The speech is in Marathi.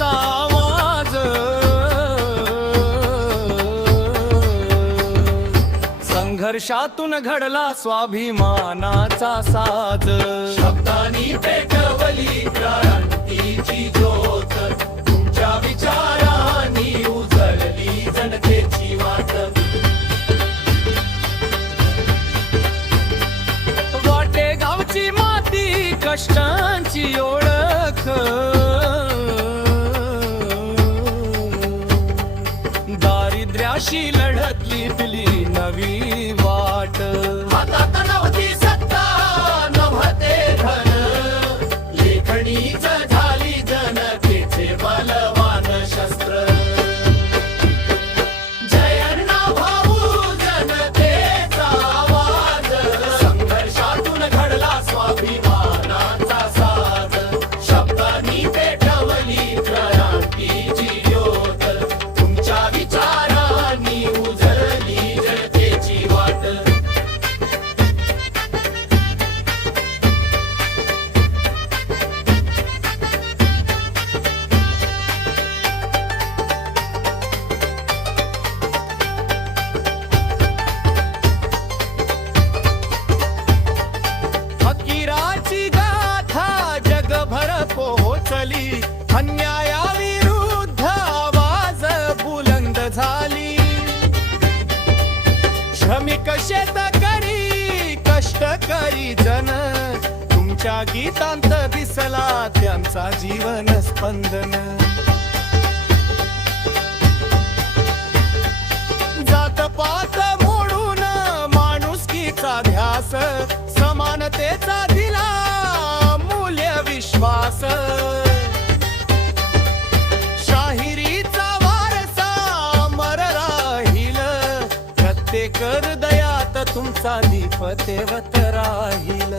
जनतेचा आवाज, संघर्षातून घडला स्वाभिमानाचा साज. शब्दांनी पेटवली क्रांतीची ज्योत, तुमच्या विचारांनी उजळली जनतेची वाट. वाटेगावची माती कष्टांची ओळख, दारिद्र्याशी लढतली दिली नवी वाट. हातात नव्हती सत्ता नव्हते धन, लेखणीच झाली जनतेचे बलवान शस्त्र. जयण्णा भाऊ जनतेचा आवाज, संघर्षातून घडला स्वाभिमानाचा साज. शब्दांनी पेटवली क्रांतीची ज्योत, तुमच्या विचारांनी उजळली जनतेची वाट. फकीराची गाथा जगभर पोहोचली, अन्यायाविरुद्ध आवाज बुलंद झाली. श्रमिक शेतकरी कष्टकरी जन, तुमच्या गीतांत दिसला त्यांचा जीवन स्पंदन. जातपात मोडून माणुसकीचा ध्यास, समानतेचा दिला मूल्य विश्वास. शाहिरीचा वारसा अमर राहील, प्रत्येक हृदयात तुमचा दीप तेवत राहील.